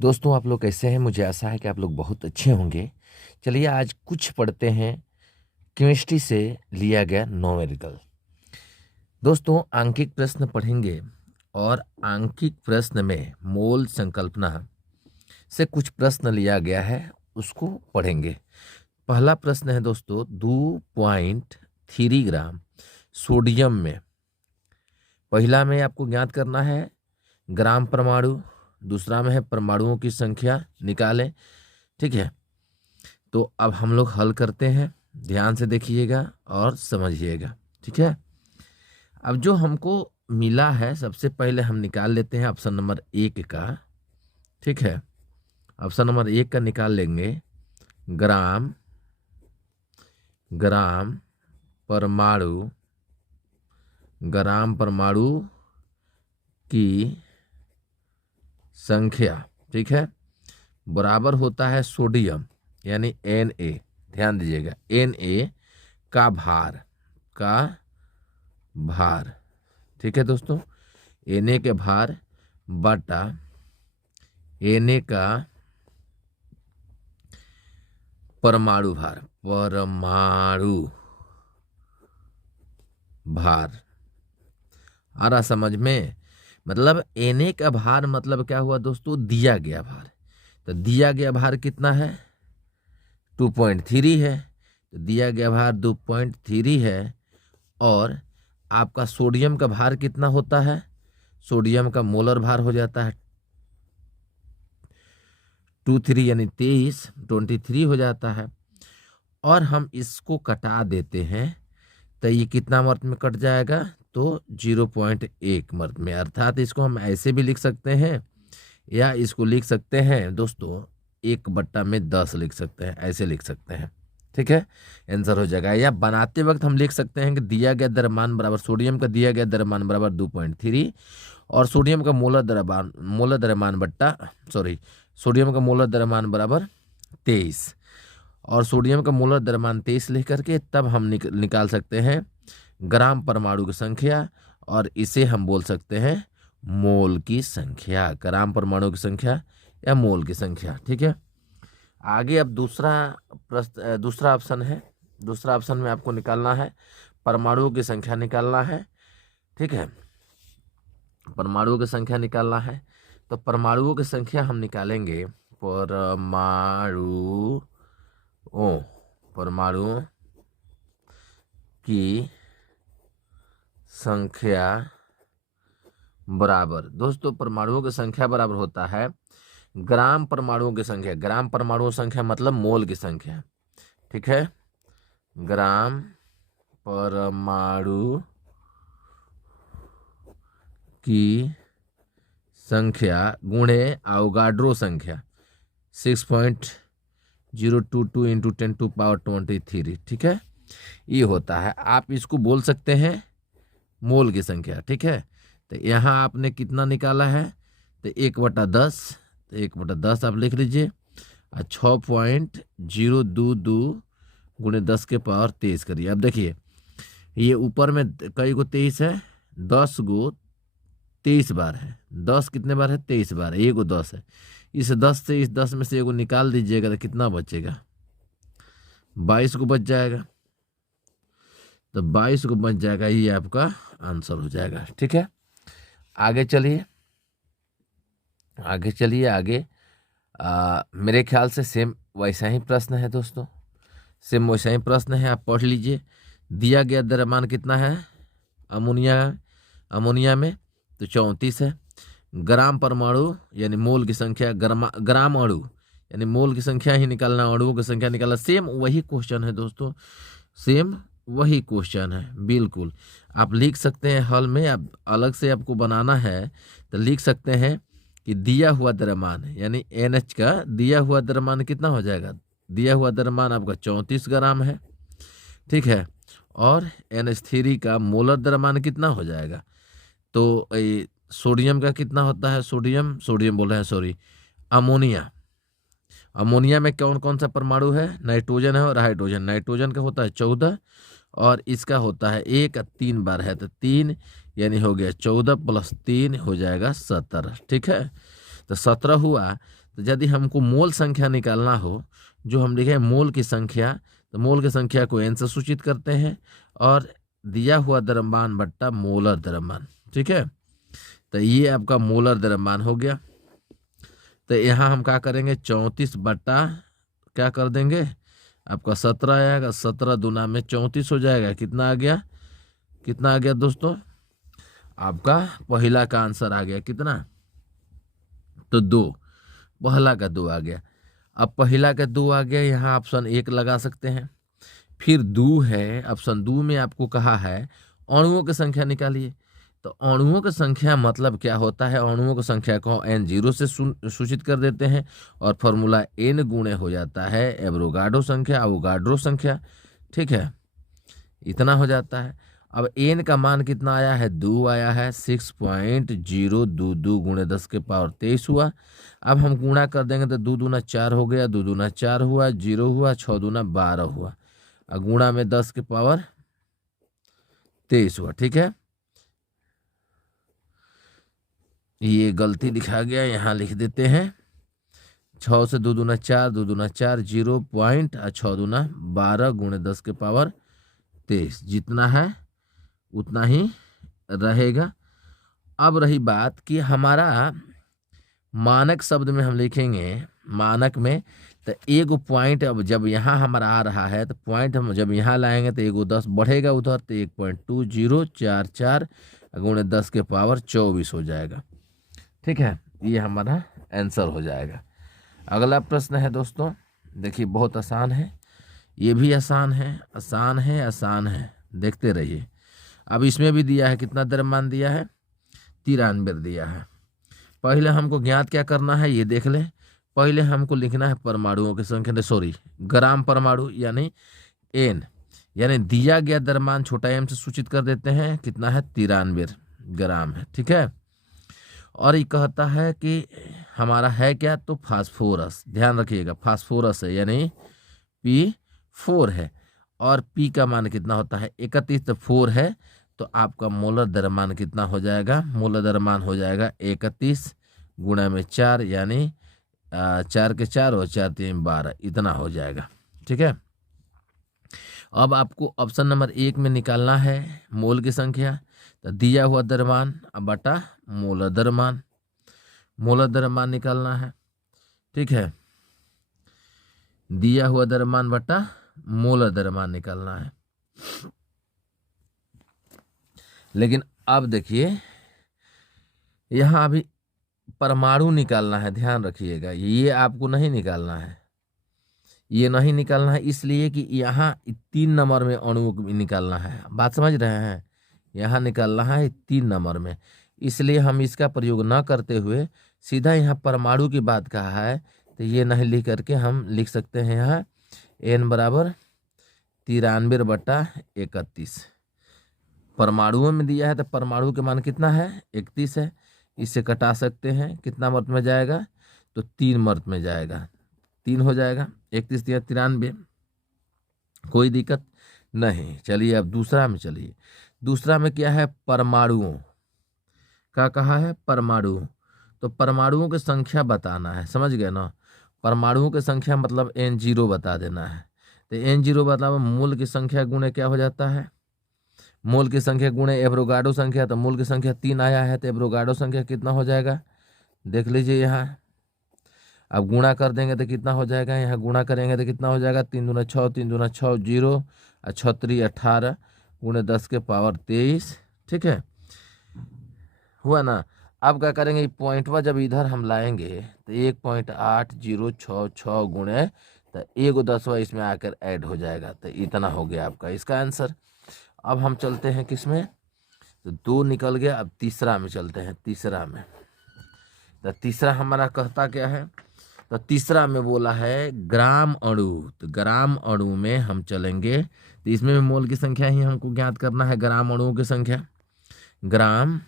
दोस्तों, आप लोग कैसे हैं? मुझे आशा है कि आप लोग बहुत अच्छे होंगे। चलिए आज कुछ पढ़ते हैं केमिस्ट्री से लिया गया न्यूमेरिकल। दोस्तों, आंकिक प्रश्न पढ़ेंगे और आंकिक प्रश्न में मोल संकल्पना से कुछ प्रश्न लिया गया है, उसको पढ़ेंगे। पहला प्रश्न है दोस्तों, 2.3 ग्राम सोडियम में, पहला में आपको ज्ञात करना है ग्राम परमाणु, दूसरा में है परमाणुओं की संख्या निकालें। ठीक है, तो अब हम लोग हल करते हैं, ध्यान से देखिएगा और समझिएगा। ठीक है, अब जो हमको मिला है सबसे पहले हम निकाल लेते हैं ऑप्शन नंबर 1 का। ठीक है, ऑप्शन नंबर 1 का निकाल लेंगे। ग्राम ग्राम परमाणु ग्राम परमाणु की संख्या, ठीक है, बराबर होता है सोडियम यानी Na। ध्यान दीजिएगा, Na का भार। ठीक है दोस्तों, Na के भार बटा Na का परमाणु भार, आ रहा समझ में? मतलब Na का भार मतलब क्या हुआ दोस्तों? दिया गया भार। तो दिया गया भार कितना है? 2.3 है। तो दिया गया भार 2.3 है। और आपका सोडियम का भार कितना होता है? सोडियम का मोलर भार हो जाता है 23 यानी 23 हो जाता है। और हम इसको कटा देते हैं तो ये कितना मर्त में कट जाएगा? तो 0.1 मर्त में। अर्थात इसको हम ऐसे भी लिख सकते हैं या इसको लिख सकते हैं दोस्तों 1/10 लिख सकते हैं, ऐसे लिख सकते हैं। ठीक है, आंसर हो जाएगा। या बनाते वक्त हम लिख सकते हैं कि दिया गया द्रव्यमान बराबर सोडियम का दिया गया द्रव्यमान बराबर 2.3 और सोडियम का सोडियम का मोलर द्रव्यमान बराबर 23 और सोडियम का मोलर द्रव्यमान 23 लिख करके तब हम निकाल सकते हैं ग्राम परमाणु की संख्या, और इसे हम बोल सकते हैं मोल की संख्या, ग्राम परमाणु की संख्या या मोल की संख्या। ठीक है, आगे अब दूसरा ऑप्शन है। दूसरा ऑप्शन में आपको निकालना है परमाणुओं की संख्या निकालना है। ठीक है, परमाणुओं की संख्या निकालना है तो परमाणुओं की संख्या हम निकालेंगे। परमाणुओं की संख्या बराबर, दोस्तों परमाणुओं की संख्या बराबर होता है ग्राम परमाणुओं की संख्या। ग्राम परमाणु संख्या मतलब मोल की संख्या। ठीक है, ग्राम परमाणु की संख्या गुणे अवोगाड्रो संख्या 6.022 इंटू 10⁻23। ठीक है, ये होता है। आप इसको बोल सकते हैं मोल की संख्या। ठीक है, तो यहाँ आपने कितना निकाला है? तो 1/10, तो 1/10 आप लिख लीजिए। 6.022 गुणे 10 के पावर 23 करिए। अब देखिए ये ऊपर में कई गो 23 है, 10 गो 23 बार है। 10 कितने बार है? 23 बार है। एगो 10 है। इस 10 से इस 10 में से एगो निकाल दीजिएगा तो कितना बचेगा? 22 को बच जाएगा। तो 22 को बच जाएगा, ये आपका आंसर हो जाएगा। ठीक है, आगे चलिए आगे। मेरे ख्याल से सेम वैसा ही प्रश्न है दोस्तों, सेम वैसा ही प्रश्न है, आप पढ़ लीजिए। दिया गया द्रव्यमान कितना है अमोनिया में? तो 34 है। ग्राम परमाणु यानी मोल की संख्या, ग्राम अणु यानी मोल की संख्या ही निकालना, अणुओं की संख्या निकालना। सेम वही क्वेश्चन है दोस्तों, सेम वही क्वेश्चन है बिल्कुल। आप लिख सकते हैं हल में, आप अलग से आपको बनाना है तो लिख सकते हैं कि दिया हुआ द्रव्यमान यानी NH का दिया हुआ द्रव्यमान कितना हो जाएगा? दिया हुआ द्रव्यमान आपका 34 ग्राम है। ठीक है, और NH3 का मोलर द्रव्यमान कितना हो जाएगा? तो सोडियम का कितना होता है? सोडियम बोल रहे हैं, सॉरी, अमोनिया में कौन कौन सा परमाणु है? नाइट्रोजन है और हाइड्रोजन। नाइट्रोजन का होता है 14 और इसका होता है 1, 3 बार है तो 3 यानी हो गया 14 + 3 हो जाएगा 17। ठीक है, तो 17 हुआ तो यदि हमको मोल संख्या निकालना हो, जो हम लिखे मोल की संख्या, तो मोल की संख्या को n से सूचित करते हैं और दिया हुआ द्रव्यमान बट्टा मोलर द्रव्यमान। ठीक है, तो ये आपका मोलर द्रव्यमान हो गया। तो यहाँ हम क्या करेंगे, 34 बट्टा क्या कर देंगे, आपका 17 आएगा, 17 दूना में 34 हो जाएगा। कितना आ गया, कितना आ गया दोस्तों, आपका पहला का आंसर आ गया कितना, तो 2, पहला का 2 आ गया। अब पहला का 2 आ गया, यहाँ ऑप्शन 1 लगा सकते हैं। फिर 2 है, ऑप्शन 2 में आपको कहा है अणुओं की संख्या निकालिए। तो अणुओं की संख्या मतलब क्या होता है, अणुओं की संख्या को n0 से सूचित कर देते हैं और फॉर्मूला n गुणे हो जाता है एवोगाड्रो संख्या, अवोगाड्रो संख्या। ठीक है, इतना हो जाता है। अब n का मान कितना आया है, 2 आया है, 6.022 गुणे 10 के पावर 23 हुआ। अब हम गुणा कर देंगे तो 2 दूना 4 हो गया, 2 दूना 4 हुआ, 0 हुआ, 6 दूना 12 हुआ, और गुणा में 10 के पावर 23 हुआ। ठीक है, ये गलती लिखा गया, यहाँ लिख देते हैं। 6 से 2 दूना 4, 2 दूना 4, 0 पॉइंट, और 6 दूना 12 गुणे 10 के पावर 23, जितना है उतना ही रहेगा। अब रही बात कि हमारा मानक शब्द में हम लिखेंगे, मानक में तो एक पॉइंट, अब जब यहाँ हमारा आ रहा है तो पॉइंट हम जब यहाँ लाएंगे तो 1 10 बढ़ेगा उधर, तो 1.2044 गुणे 10 के पावर 24 हो जाएगा। ठीक है, ये हमारा आंसर हो जाएगा। अगला प्रश्न है दोस्तों, देखिए बहुत आसान है, ये भी आसान है, आसान है, आसान है, देखते रहिए। अब इसमें भी दिया है, कितना द्रव्यमान दिया है, 93 दिया है। पहले हमको ज्ञात क्या करना है, ये देख लें। पहले हमको लिखना है परमाणुओं की संख्या, सॉरी ग्राम परमाणु यानी n, यानी दिया गया द्रव्यमान छोटा m से सूचित कर देते हैं, कितना है 93 ग्राम है। ठीक है, और ये कहता है कि हमारा है क्या, तो फास्फोरस, ध्यान रखिएगा फास्फोरस है यानी P4 है, और P का मान कितना होता है 31, तो 4 है, तो आपका मोलर द्रव्यमान कितना हो जाएगा, मोलर द्रव्यमान हो जाएगा 31 गुणा में 4, यानी 4 के 4 और 4 3 12, इतना हो जाएगा। ठीक है, अब आपको ऑप्शन नंबर 1 में निकालना है मोल की संख्या, तो दिया हुआ द्रव्यमान बटा मोलर द्रव्यमान, मोलर द्रव्यमान निकालना है। ठीक है, दिया हुआ द्रव्यमान बटा मोलर द्रव्यमान निकालना है। लेकिन अब देखिए यहाँ अभी परमाणु निकालना है, ध्यान रखिएगा, ये आपको नहीं निकालना है, ये नहीं निकालना है, इसलिए कि यहाँ 3 नंबर में अणुओं को निकालना है। बात समझ रहे हैं, यहाँ निकालना है 3 नंबर में, इसलिए हम इसका प्रयोग न करते हुए सीधा यहाँ परमाणु की बात कहा है, तो ये नहीं लिख करके हम लिख सकते हैं यहाँ n बराबर 93 बटा 31। परमाणुओं में दिया है तो परमाणु के मान कितना है 31 है, इससे कटा सकते हैं, कितना मर्त में जाएगा, तो 3 मर्त में जाएगा, 3 हो जाएगा, 31 या 93, कोई दिक्कत नहीं। चलिए अब दूसरा में चलिए, दूसरा में क्या है, परमाणुओं का कहा है, परमाणु, तो परमाणुओं की संख्या बताना है, समझ गए ना, परमाणुओं की संख्या मतलब n0 बता देना है। तो n0 मतलब मोल की संख्या गुणे क्या हो जाता है, मोल की संख्या गुणे एवोगाड्रो संख्या, तो मोल की संख्या 3 आया है, तो एवोगाड्रो संख्या कितना हो जाएगा, देख लीजिए यहाँ। अब गुणा कर देंगे तो कितना हो जाएगा, यहाँ गुणा करेंगे तो कितना हो जाएगा, 3 दूना 6, 3 दूना 6 0, और 6 3 18 गुणे 10 के पावर 23। ठीक है, हुआ ना। अब क्या करेंगे, पॉइंटवा जब इधर हम लाएंगे तो 1.806 गुणे, तो 1/10 इसमें आकर ऐड हो जाएगा, तो इतना हो गया आपका इसका आंसर। अब हम चलते हैं किस में, तो 2 निकल गया, अब तीसरा में चलते हैं, तीसरा में, तो तीसरा हमारा कहता क्या है, तो तीसरा में बोला है ग्राम अणु, तो ग्राम अणु में हम चलेंगे, तो इसमें भी मोल की संख्या ही हमको ज्ञात करना है, ग्राम अणुओं की संख्या, ग्राम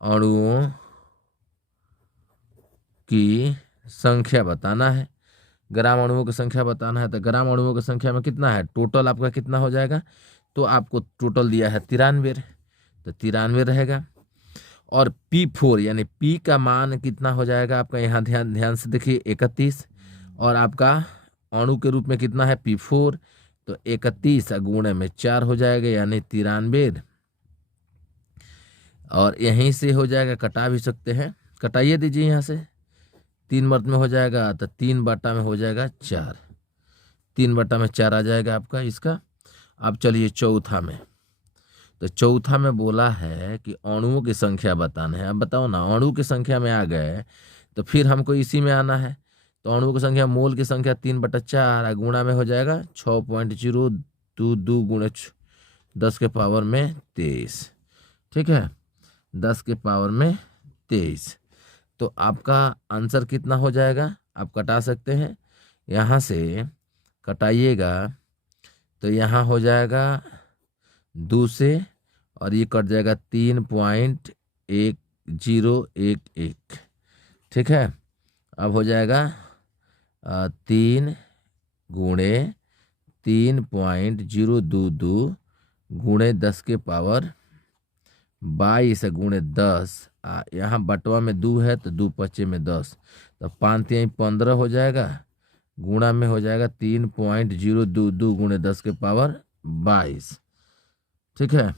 अणुओं की संख्या बताना है, ग्राम अणुओं की संख्या बताना है। तो ग्राम अणुओं की संख्या में कितना है, टोटल आपका कितना हो जाएगा, तो आपको टोटल दिया है 93, तो 93 रहेगा। और P4 यानी P का मान कितना हो जाएगा आपका, यहाँ ध्यान ध्यान से देखिए 31, और आपका अणु के रूप में कितना है P4, तो 31 गुणे में 4 हो जाएगा यानी 93, और यहीं से हो जाएगा, कटा भी सकते हैं, कटाइए दीजिए यहाँ से, 3 वर्ग में हो जाएगा तो 3 बटा में हो जाएगा 4, 3 बटा में 4 आ जाएगा आपका इसका। अब चलिए चौथा में, तो चौथा में बोला है कि अणुओं की संख्या बताना है। अब बताओ ना, अणु की संख्या में आ गए तो फिर हमको इसी में आना है, तो अणुओं की संख्या, मोल की संख्या 3/4 गुणा में हो जाएगा 6.022 गुणे 10 के पावर में 23, ठीक है, 10 के पावर में 23। तो आपका आंसर कितना हो जाएगा, आप कटा सकते हैं, यहाँ से कटाइएगा तो यहाँ हो जाएगा 2 से, और ये कट जाएगा 3.1011, ठीक है। अब हो जाएगा 3 गुणे 3.022 गुणे 10 के पावर 22 गुणे 10, यहाँ बटवा में 2 है तो 2 पचे में 10, तो 5 3 15 हो जाएगा, गुणा में हो जाएगा 3.022 गुणे 10 के पावर 22, ठीक है,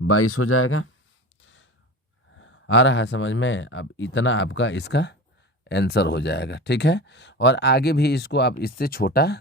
22 हो जाएगा। आ रहा है समझ में? अब इतना आपका इसका आंसर हो जाएगा, ठीक है। और आगे भी इसको आप इससे छोटा